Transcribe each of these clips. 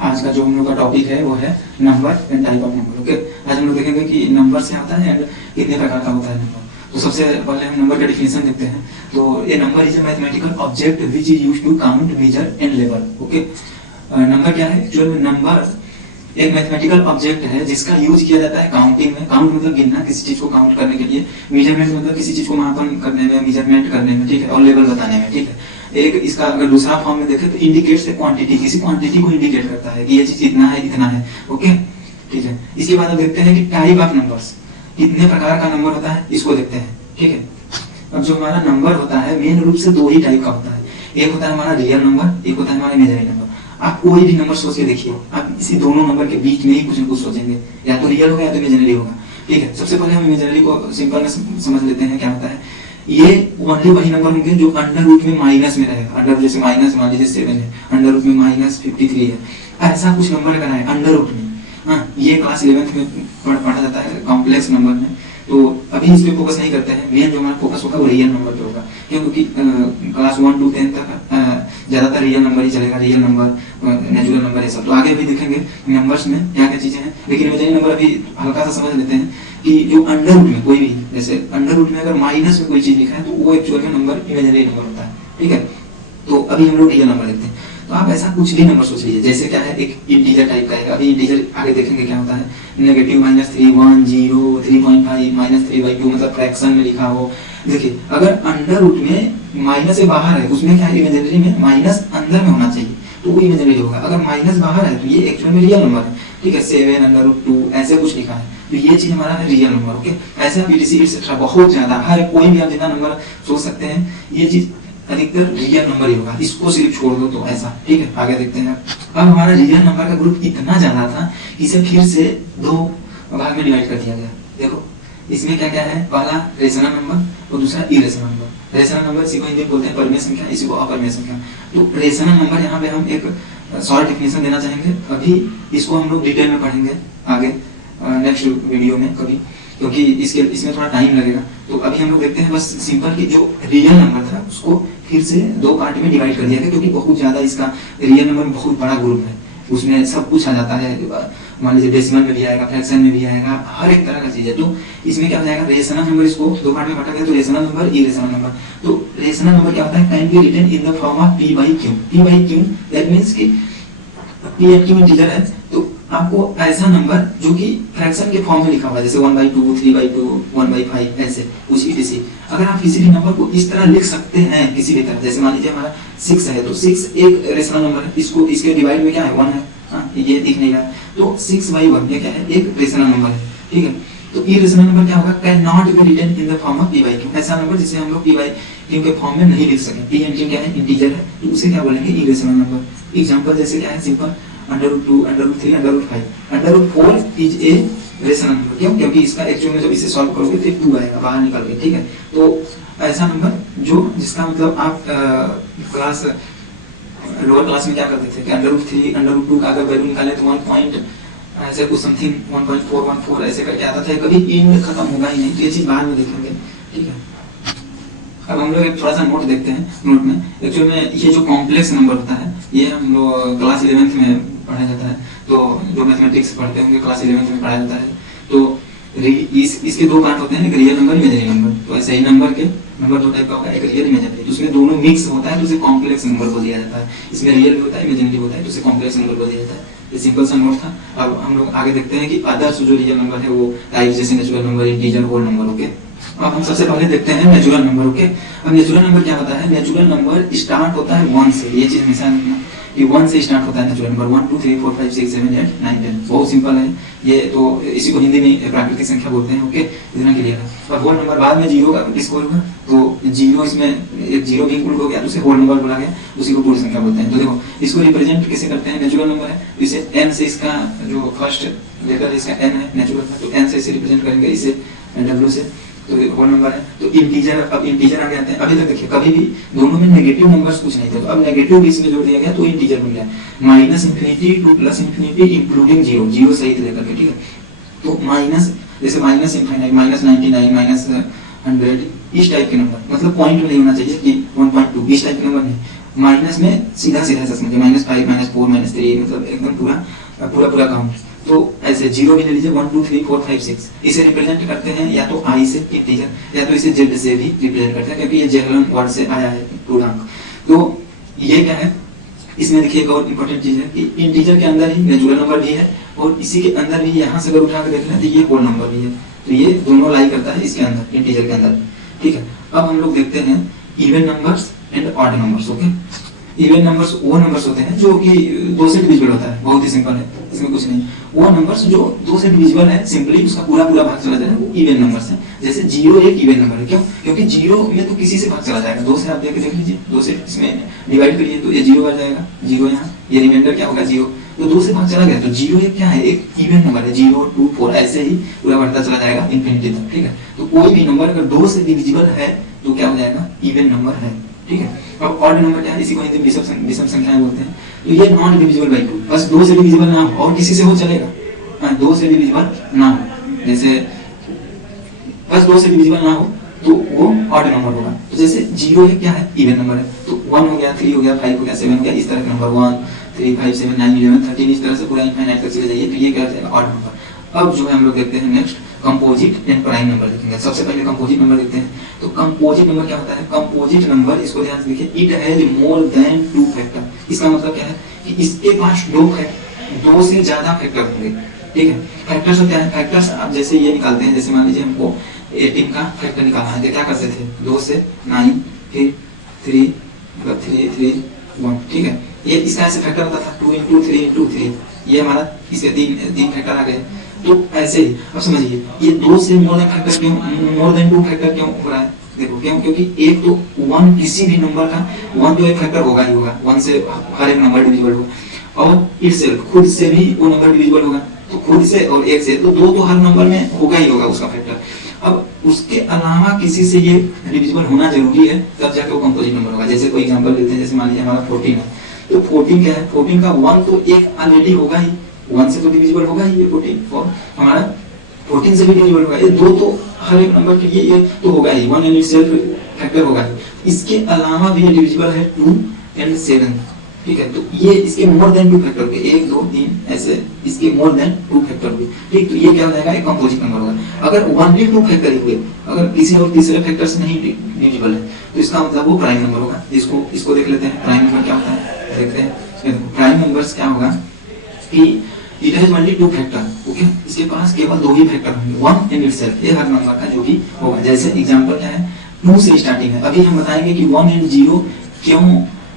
आज का जो हम लोग का टॉपिक है वो है number and type of number. Okay, आज हम लोग देखेंगे कि नंबर से आता है एंड कितने प्रकार का होता है नंबर। तो सबसे पहले हम नंबर का डिफिनेशन देखते हैं। तो ये number is a mathematical object which is used to count, measure and level. Okay, number क्या है? जो नंबर एक मैथमेटिकल ऑब्जेक्ट है जिसका यूज किया जाता है काउंटिंग में। काउंट मतलब गिनना, किसी चीज को काउंट करने के लिए। मेजरमेंट मतलब किसी चीज को मापन करने में, मेजरमेंट करने में, ठीक है, और लेवल बताने में, ठीक है। एक इसका अगर दूसरा फॉर्म में देखें तो इंडिकेट्स ए क्वांटिटी, किसी क्वांटिटी को इंडिकेट करता है कि ये चीज इतना है, इतना है। ओके, ठीक है। इसके बाद हम देखते हैं कि टाइप ऑफ नंबर्स, कितने प्रकार का नंबर होता है, इसको देखते हैं, ठीक है। अब जो हमारा नंबर होता है मेन रूप से दो ही टाइप का होता है। एक होता है हमारा रियल नंबर, एक होता है हमारा इमेजिनरी नंबर। आप कोई भी नंबर सोच के देखिए, आप इसी दोनों नंबर के बीच में ही कुछ न कुछ सोचेंगे, या तो रियल होगा या तो इमेजिनरी होगा, ठीक है। सबसे पहले हम इमेजिनरी को सिंपल में समझ लेते हैं क्या होता है। ये ओनली वही नंबर होंगे जो अंडर रूट में माइनस में रहेगा। अंडर जैसे माइनस मान लीजिए 7 है, अंडर रूट में -53 है, ऐसा कुछ नंबर अगर है अंडर रूट में, हाँ, ये क्लास 11th में पढ़ा जाता है कॉम्प्लेक्स नंबर में। तो अभी इस पे फोकस नहीं करते हैं, मेन जो हमारा फोकस होगा वो रियल नंबर पे होगा, क्योंकि क्लास 1 to 10 तक ज्यादातर रियल नंबर ही चलेगा, रियल नंबर, नेचुरल नंबर, ये सब। तो आगे भी देखेंगे नंबर्स में क्या क्या चीजें हैं, लेकिन इमेजिनरी नंबर अभी हल्का सा समझ लेते हैं कि जो अंडर रूट में कोई भी, जैसे अंडर रूट में अगर माइनस में कोई चीज लिखा है तो वो एक्चुअल में नंबर इमेजिनरी नंबर होता है, ठीक है। तो अभी हम लोग रियल नंबर देखते हैं। तो आप ऐसा कुछ भी नंबर सोच लीजिए, जैसे क्या है, एक इंटीजर टाइप का है। अभी इंटीजर आगे देखेंगे क्या होता है, नेगेटिव -3, 1, 0, 3.5, -3/2, मतलब फ्रैक्शन में लिखा हो। देखिए, अगर अंडर रूट में माइनस से बाहर है, उसमें क्या है, इमेजिनरी में माइनस अंदर में होना चाहिए, तो वो इमेजिनरी होगा। अगर माइनस बाहर है तो ये एक्चुअल में रियल नंबर है, ठीक है। 7/√2 ऐसे कुछ लिखा है, तो ये चीज हमारा है रियल नंबर। ओके, ऐसे पीटीसी एक्सेट्रा बहुत ज्यादा, हर कोई भी आप जितना नंबर सोच सकते हैं, ये चीज अधिकतर रियल नंबर ही होगा। इसको सिर्फ छोड़ दो तो ऐसा, ठीक है। आगे देखते हैं। अब हमारा रियल नंबर का ग्रुप इतना ज्यादा था, इसे फिर से दो भाग में डिवाइड कर दिया गया। देखो इसमें क्या क्या है, पहला रेशनल नंबर और दूसरा इरेशनल नंबर। रेशनल नंबर इसी को हिंदी में बोलते हैं परिमेय संख्या, इसी को अपरिमेय संख्या। तो रेशनल नंबर यहाँ पे हम एक शॉर्ट डिफिनेशन देना चाहेंगे। अभी इसको हम लोग डिटेल में पढ़ेंगे आगे नेक्स्ट वीडियो में कभी, क्योंकि इसमें थोड़ा टाइम लगेगा। तो अभी हम लोग देखते हैं बस सिंपल कि जो रियल नंबर था उसको फिर से दो पार्ट में डिवाइड कर दिया गया, क्योंकि बहुत ज्यादा इसका रियल नंबर में बहुत बड़ा ग्रुप है, उसमें सब कुछ आ जाता है। मान लीजिए डेसिमल में भी आएगा, फ्रैक्शन में भी आएगा, हर एक तरह का चीज है। तो इसमें क्या हो जाएगा, रेशनल नंबर, इसको दो पार्ट में बांटा गया, तो रेशनल नंबर, इरेशनल नंबर। तो रेशनल नंबर क्या होता है, can be written in the form of p/q। p/q that means कि p एंड q इंटीजर है, तो आपको ऐसा नंबर जो कि फ्रैक्शन के फॉर्म में लिखा हुआ है, जैसे 1/2, 3/2, 1/5, ऐसे कुछ etc। अगर आप किसी भी नंबर को इस तरह लिख सकते हैं किसी भी तरह, जैसे मान लीजिए हमारा 6 है, तो 6 एक रेशनल नंबर है, इसको इसके डिवाइड में क्या है, 1 है, हाँ, ये दिख नहीं रहा, तो 6/1 ये क्या है, एक रेशनल नंबर है, ठीक है। तो इरेशनल नंबर क्या होगा, can not be written in the form of p/q। ऐसा नंबर जिसे हम लोग p/q के फॉर्म में नहीं लिख सकें। p एंड q क्या है, इंटीजर है, तो उसे क्या बोलेंगे, इरेशनल नंबर। एग्जांपल जैसे क्या है, simple √2, √3, √5, √4 is a rational number. क्यों? क्योंकि इसका एक्चुअल में जब इसे सॉल्व करोगे तो 2 आएगा बाहर निकल के, ठीक है। तो ऐसा नंबर जो जिसका मतलब आप क्लास लोअर क्लास में क्या करते थे कि √3, √2 का अगर वैल्यू निकाले तो 1 पॉइंट ऐसे कुछ समथिंग 1.414 ऐसे करके आता था, कभी इन खत्म होगा ही नहीं। तो ये चीज बाद में देखेंगे, ठीक है। अब हम लोग थोड़ा सा नोट देखते हैं। नोट में एक्चुअल में ये जो कॉम्प्लेक्स नंबर होता है, ये हम लोग क्लास 11th में पढ़ा जाता है। तो जो मैथमेटिक्स पढ़ते होंगे क्लास 11th में पढ़ा जाता है। तो इसके दो पार्ट होते हैं, एक रियल नंबर, इमेजिनरी नंबर। तो ऐसे ही नंबर दो टाइप का होगा, एक रियल, इमेजिनरी। उसमें दोनों मिक्स होता है तो उसे कॉम्प्लेक्स नंबर बोल दिया जाता है। इसमें रियल भी होता है, इमेजिनरी होता है, तो उसे कॉम्प्लेक्स नंबर बोल दिया जाता है। ये सिंपल सा नोट था। अब हम लोग आगे देखते हैं कि अदर्स जो रियल नंबर है वो टाइप, जैसे natural number, integer, whole number. Okay, अब हम सबसे पहले देखते हैं नेचुरल नंबर। ओके, अब नेचुरल नंबर क्या होता है, नेचुरल नंबर स्टार्ट होता है 1 से। ये चीज हमेशा रखना कि 1 से स्टार्ट होता है नेचुरल नंबर। 1 2 3 4 5 6 7 8 9 10, बहुत सिंपल है ये। तो इसी को हिंदी में प्राकृतिक संख्या बोलते हैं। ओके, इतना क्लियर है। और होल नंबर बाद में 0 का डिस्कोर होगा, तो 0 इसमें एक 0 भी इंक्लूड हो गया, तो उसे होल नंबर बोला गया, उसी को पूर्ण संख्या बोलते हैं। तो देखो इसको रिप्रेजेंट कैसे करते हैं, नेचुरल नंबर है, तो इसे n से, इसका जो फर्स्ट लेटर इसका n है नेचुरल का, तो n से इसे रिप्रेजेंट करेंगे, इसे w से, तो होल नंबर है। तो इंटीजर, अब इंटीजर आ जाते हैं। अभी तक देखिए कभी भी दोनों में नेगेटिव नंबर्स कुछ नहीं थे, तो अब नेगेटिव भी इसमें जोड़ दिया गया तो इंटीजर बन गया। -∞ टू +∞ इंक्लूडिंग 0 सहित लेकर के, ठीक है। तो माइनस, जैसे -∞, -99, -100, इस टाइप के नंबर, मतलब पॉइंट में नहीं होना चाहिए कि 1.2, इस टाइप के नंबर नहीं। माइनस में सीधा सीधा ऐसा समझिए, -5 -4 -3, मतलब एकदम पूरा काउंट। तो ऐसे जीरो भी ले लीजिए, 1 2 3 4 5 6, इसे रिप्रेजेंट करते हैं या तो आई से इंटीजर, या तो इसे जेड से भी रिप्रेजेंट करते हैं, क्योंकि ये जेहलन वर्ड से आया है पूर्णांक। तो ये क्या है, इसमें देखिए एक और इम्पोर्टेंट चीज है कि इंटीजर के अंदर ही नेचुरल नंबर भी है, और इसी के अंदर भी यहाँ से अगर उठा कर देख लें तो ये होल नंबर भी है। तो ये दोनों लाई करता है इसके अंदर, इंटीजर के अंदर, ठीक है। अब हम लोग देखते हैं even numbers and odd numbers. Okay, even numbers वो नंबर्स होते हैं जो कि 2 से डिविजिबल होता है, बहुत ही सिंपल है, इसमें कुछ नहीं। वो नंबर्स जो 2 से डिविजिबल है, सिंपली उसका पूरा भाग चला जाए, वो इवन नंबर्स है। जैसे 0 एक इवन नंबर है, क्यों? क्योंकि 0 में तो किसी से भाग चला जाएगा, 2 से आप देख लीजिए, 2 से इसमें डिवाइड करिए तो ये 0 आ जाएगा, 0 यहाँ, ये रिमाइंडर क्या होगा 0, तो 2 से भाग चला गया, तो 0 एक क्या है, एक इवन नंबर है, 0 2 4 ऐसे ही पूरा बढ़ता चला जाएगा इनफिनिटी तक, ठीक है। तो कोई भी नंबर अगर 2 से डिविजिबल है तो क्या हो जाएगा, इवन नंबर है, ठीक है। अब ऑड नंबर क्या है, इसी को हिंदी में विषम संख्याएं बोलते हैं। तो ये नॉन डिविजिबल बाई 2, बस 2 से डिविजिबल ना हो, और किसी से हो चलेगा, 2 से डिविजिबल ना हो, जैसे बस 2 से डिविजिबल ना हो तो वो ऑड नंबर होगा। तो जैसे 0 है क्या है, इवन नंबर है, तो 1 हो गया, 3 हो गया, 5 हो गया, 7 हो गया, इस तरह के नंबर 1 3 5 7 9 11 13 इस तरह से पूरा इनफाइनाइट तक चले जाइए, तो ये क्या हो जाएगा, ऑड नंबर। अब जो है हम लोग देखते हैं next composite and prime number देखेंगे। सबसे पहले कंपोजिट नंबर देखते हैं। तो कंपोजिट नंबर क्या होता है, कंपोजिट नंबर, इसको ध्यान से देखिए, it has more than 2 factor. इसका मतलब क्या है कि इसके पास 2 से ज्यादा फैक्टर होंगे, ठीक है। फैक्टर्स क्या है, फैक्टर्स आप जैसे ये निकालते हैं, जैसे मान लीजिए हमको 18 का फैक्टर निकालना है, तो क्या करते थे, 2 से 9 फिर 3 मतलब 3 3 1, ठीक है। ये इसका ऐसे फैक्टर होता था 2 into 3 into 3, ये हमारा इसके तीन फैक्टर आ गए। तो ऐसे ही अब समझिए, ये 2 से मोर देन फैक्टर क्यों, मोर देन 2 फैक्टर क्यों हो रहा है, देखो क्यों, क्योंकि एक तो 1 किसी भी नंबर का 1 तो एक फैक्टर होगा ही होगा, 1 से हर एक नंबर डिविजिबल होगा, और इटसेल्फ खुद से भी वो नंबर डिविजिबल होगा, तो खुद से और एक से, तो 2 तो हर नंबर में होगा ही होगा उसका फैक्टर। अब उसके अलावा किसी से ये डिविजिबल होना जरूरी है, तब जाके वो कंपोजिट नंबर होगा। जैसे कोई एग्जांपल लेते हैं, जैसे मान लीजिए हमारा 14 है, तो 14 क्या है, 14 का 1 तो एक ऑलरेडी होगा ही, 1 से तो डिविजिबल होगा ही ये 14, और हमारा 14 से भी डिविजिबल होगा, ये 2 तो हर एक नंबर के लिए ये तो होगा ही, 1 इन इटसेल्फ फैक्टर होगा ही। इसके अलावा भी ये डिविजिबल है 2 and 7, ठीक है। तो ये इसके मोर देन 2 फैक्टर होंगे, 1 2 3 ऐसे इसके मोर देन 2 फैक्टर होंगे, ठीक। तो ये क्या हो जाएगा, एक कंपोजिट नंबर होगा। अगर ओनली 2 फैक्टर ही हुए, अगर किसी और तीसरे फैक्टर से नहीं डिविजिबल है, तो इसका मतलब वो प्राइम नंबर होगा। इसको देख लेते हैं, प्राइम नंबर क्या होता है, देखते हैं। प्राइम नंबर्स क्या होगा कि it has only 2 factor, okay, इसके पास केवल 2 ही फैक्टर होंगे, 1 इन इटसेल्फ, ये हर नंबर का जो भी होगा। जैसे एग्जांपल क्या है, 2 से स्टार्टिंग है, अभी हम बताएंगे कि 1 and 0 क्यों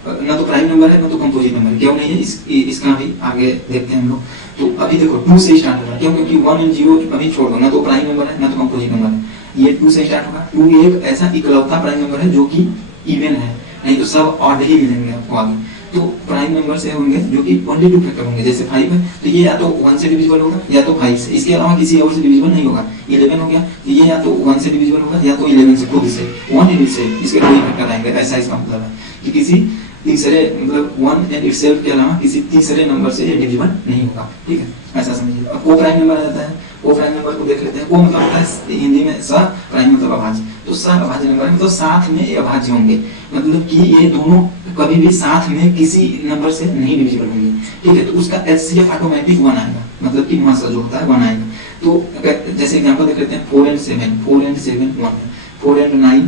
ना तो प्राइम नंबर है ना तो कंपोजिट नंबर है, क्यों नहीं है, इसका भी आगे देखते हैं हम लोग। तो अभी देखो 2 से स्टार्ट होगा, क्यों, क्योंकि 1 and 0 अभी छोड़ दो, ना तो प्राइम नंबर है ना तो कंपोजिट नंबर है, ये 2 से स्टार्ट होगा। 2 एक ऐसा इकलौता प्राइम नंबर है जो कि इवन है, नहीं तो सब ऑड ही मिलेंगे आपको आगे। तो प्राइम नंबर से होंगे जो कि ओनली 2 फैक्टर होंगे, जैसे 5 है तो ये या तो 1 से डिविजिबल होगा या तो 5 से, इसके अलावा किसी और से डिविजिबल नहीं होगा। 11 हो गया तो ये या तो 1 से डिविजिबल होगा या तो 11 से खुद से, 1 इन से, इसके 2 ही फैक्टर आएंगे। ऐसा इसका मतलब है कि किसी तीसरे मतलब 1 and itself के अलावा किसी तीसरे नंबर से ये डिविजिबल नहीं होगा, ठीक है, ऐसा समझिए। अब को प्राइम नंबर आ जाता है, को प्राइम नंबर को देख लेते हैं। को मतलब होता है हिंदी में सह प्राइम मतलब अभाज्य, तो सह अभाज्य नंबर मतलब साथ में ये अभाज्य होंगे, मतलब कि ये दोनों कभी भी साथ में किसी नंबर से नहीं डिविजिबल होंगे, ठीक है। तो उसका एचसीएफ ऑटोमेटिक 1 आएगा, मतलब कि वहां से जो होता है 1 आएगा। तो जैसे एग्जांपल देख लेते हैं, 4 and 7 1 है, 4 and 9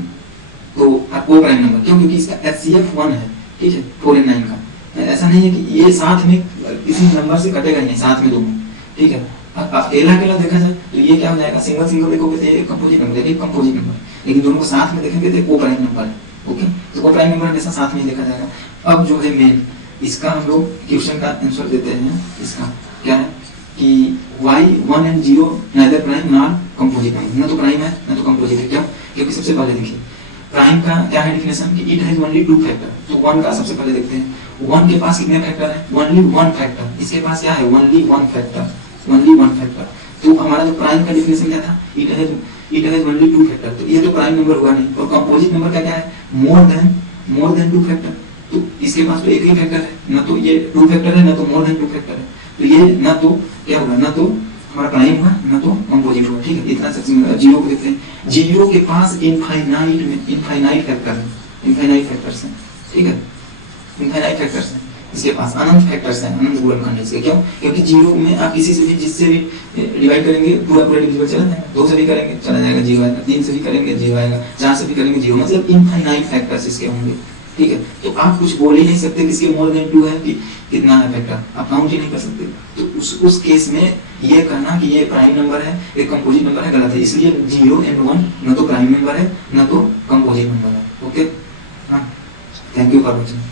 तो को प्राइम नंबर, क्यों, क्योंकि इसका एचसीएफ 1 है, ठीक है, 4 and 9 का। ऐसा नहीं है कि ये साथ में किसी नंबर से कटेगा नहीं, साथ में दोनों, ठीक है। अकेला अकेला देखा जाए तो ये क्या हो जाएगा, सिंगल सिंगल देखोगे तो ये कंपोजिट नंबर, देखिए कंपोजिट नंबर, लेकिन दोनों को साथ में देखेंगे तो को प्राइम नंबर है, ओके। तो को प्राइम नंबर हमेशा साथ में ही देखा जाएगा। अब जो है मेन, इसका हम लोग क्वेश्चन का आंसर देते हैं। इसका क्या है कि y 1 and 0 neither prime nor composite number, ना तो प्राइम है ना तो कंपोजिट है, क्यों, क्योंकि सबसे पहले देखिए प्राइम का क्या है डेफिनेशन कि इट हैज ओनली 2 फैक्टर। तो 1 का सबसे पहले देखते हैं, 1 के पास कितने फैक्टर है, ओनली 1 फैक्टर, इसके पास क्या है, ओनली 1 फैक्टर, ओनली 1 फैक्टर। तो हमारा जो प्राइम का डेफिनेशन क्या था, इट हैज ओनली 2 फैक्टर, तो ये तो प्राइम नंबर हुआ नहीं। और कंपोजिट नंबर का क्या है, मोर देन 2 फैक्टर, तो इसके पास तो एक ही फैक्टर है, ना तो ये 2 फैक्टर है ना तो मोर देन 2 फैक्टर है, तो ये ना तो क्या होगा, ना तो हमारा प्राइम हुआ ना तो कंपोजिट हुआ, ठीक है। इतना सक्सेस मिला। 0 को देखते हैं, 0 के पास इनफाइनाइट फैक्टर है, इनफाइनाइट फैक्टर्स हैं, ठीक है। इनफाइनाइट फैक्टर्स हैं इसके पास, अनंत फैक्टर्स हैं, अनंत गुणनखंड है इसके। क्यों? क्योंकि जीरो में आप किसी से भी जिससे भी डिवाइड करेंगे पूरा पूरा डिविजिबल चला जाएगा, 2 से भी करेंगे चला जाएगा, जीरो आएगा, 3 से भी करेंगे जीरो आएगा, 4 से भी करेंगे जीरो, मतलब इनफाइनाइट फैक्टर्स इसके होंगे। ठीक है, तो आप कुछ बोल ही नहीं सकते कि इसके मोर देन 2 है कि कितना है फैक्टर, आप काउंट ही नहीं कर सकते। तो उस केस में ये कहना कि ये प्राइम नंबर है, एक कंपोजिट नंबर है, गलत है। इसलिए 0 एंड 1 न तो प्राइम नंबर है न तो कंपोजिट नंबर है। ओके, हाँ, थैंक यू फॉर वॉचिंग।